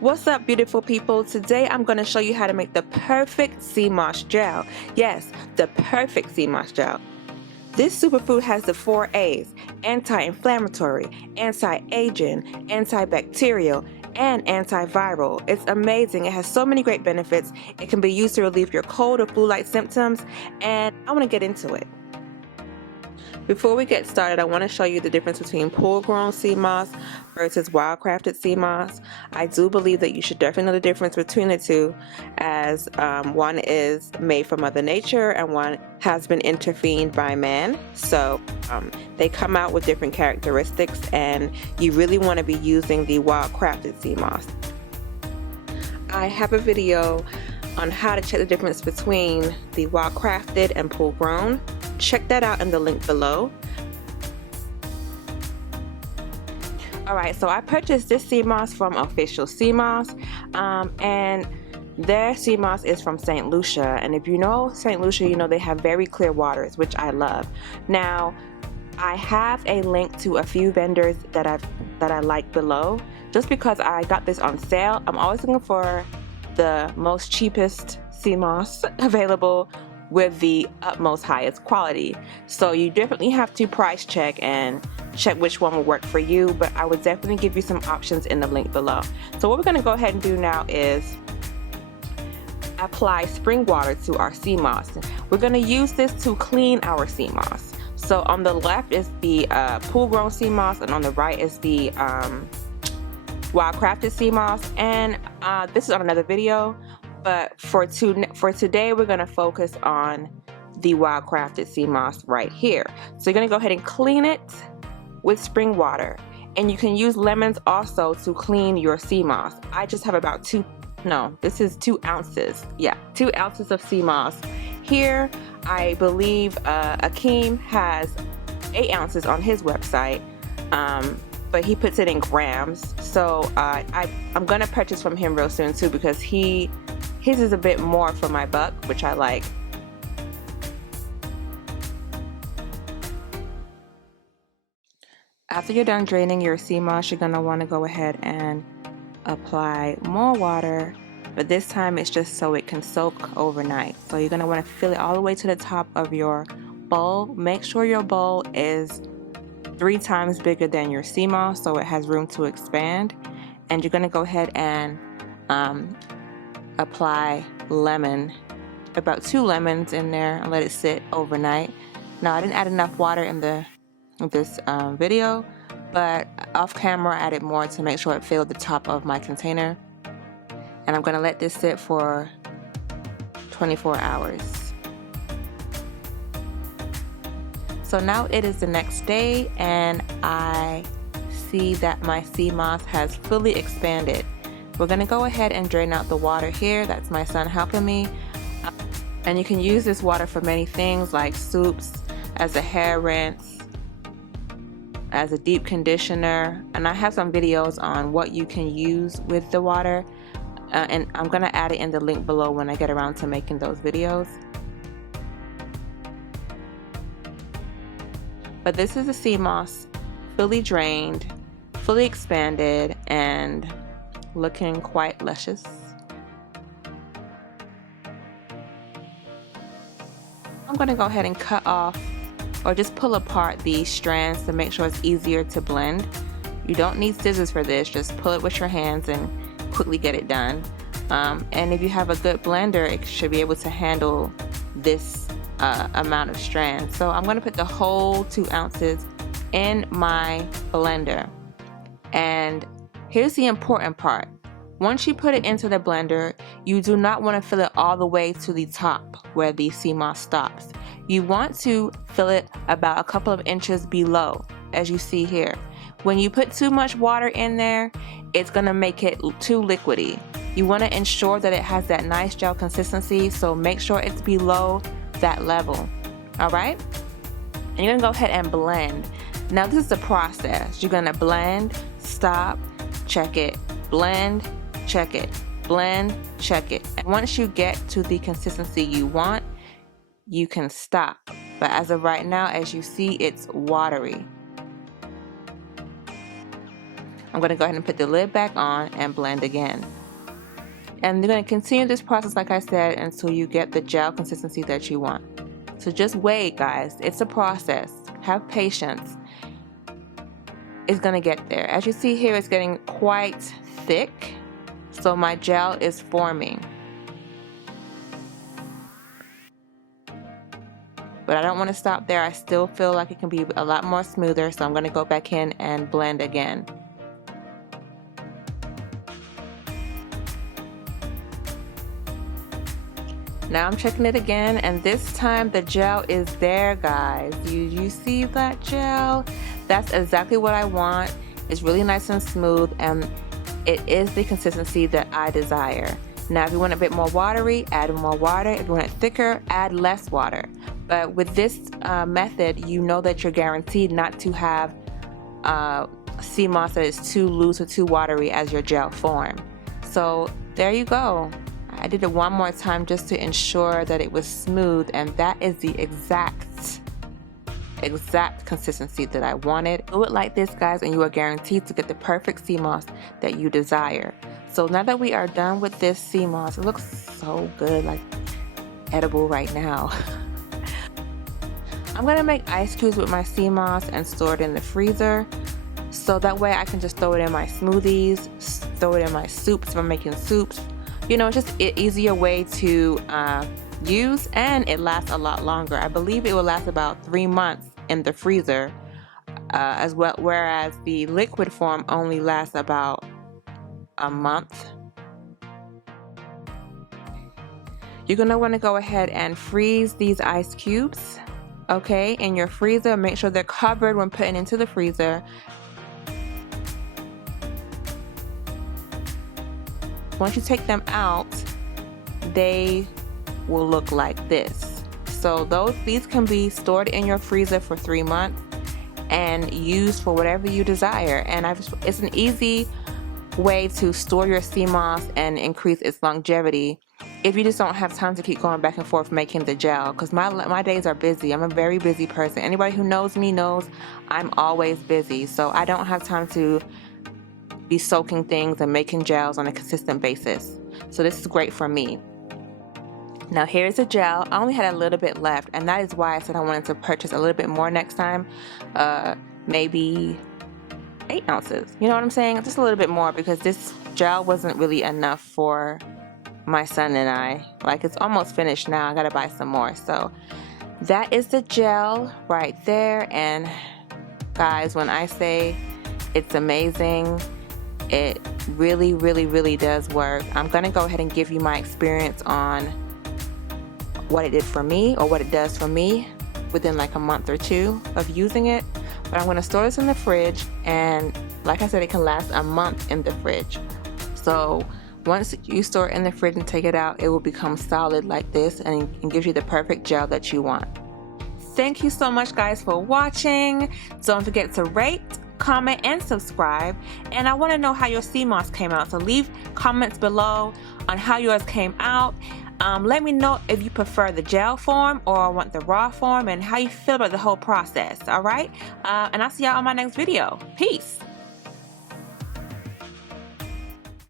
What's up, beautiful people? Today I'm going to show you how to make the perfect sea moss gel. Yes, the perfect sea moss gel. This superfood has the 4 A's: anti-inflammatory, anti-aging, antibacterial, and antiviral. It's amazing. It has so many great benefits. It can be used to relieve your cold or flu-like symptoms, and I want to get into it. Before we get started, I want to show you the difference between pool-grown sea moss versus wild-crafted sea moss. I do believe that you should definitely know the difference between the two, as one is made from Mother Nature and one has been intervened by man. So they come out with different characteristics, and you really want to be using the wild-crafted sea moss. I have a video on how to check the difference between the wild-crafted and pool-grown. Check that out in the link below. Alright, so I purchased this sea moss from Official Sea Moss, and their sea moss is from St. Lucia. And if you know St. Lucia, you know they have very clear waters, which I love. Now, I have a link to a few vendors that I like below, just because I got this on sale. I'm always looking for the most cheapest sea moss available with the utmost highest quality. So you definitely have to price check and check which one will work for you, but I would definitely give you some options in the link below. So what we're going to go ahead and do now is apply spring water to our sea moss. We're going to use this to clean our sea moss. So on the left is the pool grown sea moss, and on the right is the wild crafted sea moss, and this is on another video. But for today, we're going to focus on the wild crafted sea moss right here. So you're going to go ahead and clean it with spring water. And you can use lemons also to clean your sea moss. I just have about 2 ounces. Yeah, 2 ounces of sea moss. Here, I believe Akeem has 8 ounces on his website. But he puts it in grams. So I'm going to purchase from him real soon too, because his is a bit more for my buck, which I like. After you're done draining your sea moss, you're gonna want to go ahead and apply more water, but this time it's just so it can soak overnight. So you're gonna want to fill it all the way to the top of your bowl. Make sure your bowl is 3 times bigger than your sea moss so it has room to expand. And you're gonna go ahead and apply lemon, about 2 lemons in there, and let it sit overnight. Now I didn't add enough water in this video, but off camera I added more to make sure it filled the top of my container. And I'm gonna let this sit for 24 hours. So now it is the next day, and I see that my sea moss has fully expanded. We're gonna go ahead and drain out the water here. That's my son helping me. And you can use this water for many things, like soups, as a hair rinse, as a deep conditioner. And I have some videos on what you can use with the water. And I'm gonna add it in the link below when I get around to making those videos. But this is the sea moss, fully drained, fully expanded, and looking quite luscious. I'm going to go ahead and cut off or just pull apart these strands to make sure it's easier to blend. You don't need scissors for this, just pull it with your hands and quickly get it done. And if you have a good blender, it should be able to handle this amount of strands. So I'm going to put the whole 2 ounces in my blender. And here's the important part. Once you put it into the blender, you do not want to fill it all the way to the top where the sea moss stops. You want to fill it about a couple of inches below, as you see here. When you put too much water in there, it's going to make it too liquidy. You want to ensure that it has that nice gel consistency, so make sure it's below that level. Alright? And you're going to go ahead and blend. Now this is the process. You're going to blend, stop, check it, blend, check it, blend, check it. And once you get to the consistency you want, you can stop. But as of right now, as you see, it's watery. I'm going to go ahead and put the lid back on and blend again. And you're going to continue this process, like I said, until you get the gel consistency that you want. So just wait, guys. It's a process. Have patience. It's going to get there. As you see here, it's getting quite thick. So my gel is forming. But I don't want to stop there. I still feel like it can be a lot more smoother. So I'm going to go back in and blend again. Now I'm checking it again, and this time the gel is there, guys. You see that gel? That's exactly what I want. It's really nice and smooth, and it is the consistency that I desire. Now if you want a bit more watery, add more water. If you want it thicker, add less water. But with this method, you know that you're guaranteed not to have sea moss that is too loose or too watery as your gel form. So there you go. I did it one more time just to ensure that it was smooth, and that is the exact consistency that I wanted. Do it like this, guys, and you are guaranteed to get the perfect sea moss that you desire. So now that we are done with this sea moss, it looks so good, like edible right now. I'm gonna make ice cubes with my sea moss and store it in the freezer, so that way I can just throw it in my smoothies, throw it in my soups if I'm making soups. You know, it's just an easier way to use, and it lasts a lot longer. I believe it will last about 3 months in the freezer as well, whereas the liquid form only lasts about a month. You're gonna want to go ahead and freeze these ice cubes, okay, in your freezer. Make sure they're covered when putting into the freezer. Once you take them out, they will look like this. So these can be stored in your freezer for 3 months and used for whatever you desire. And it's an easy way to store your sea moss and increase its longevity if you just don't have time to keep going back and forth making the gel, because my days are busy. I'm a very busy person. Anybody who knows me knows I'm always busy, so I don't have time to be soaking things and making gels on a consistent basis. So this is great for me. Now here's the gel. I only had a little bit left, and that is why I said I wanted to purchase a little bit more next time. Maybe 8 ounces. You know what I'm saying? Just a little bit more, because this gel wasn't really enough for my son and I. Like, it's almost finished now. I gotta buy some more. So that is the gel right there. And guys, when I say it's amazing, it really, really, really does work. I'm gonna go ahead and give you my experience on what it did for me, or what it does for me within like a month or 2 of using it. But I'm gonna store this in the fridge, and like I said, it can last a month in the fridge. So once you store it in the fridge and take it out, it will become solid like this, and gives you the perfect gel that you want. Thank you so much, guys, for watching. Don't forget to rate, comment, and subscribe. And I want to know how your sea moss came out, so leave comments below on how yours came out. Let me know if you prefer the gel form or want the raw form, and how you feel about the whole process. All right, and I'll see y'all on my next video. Peace.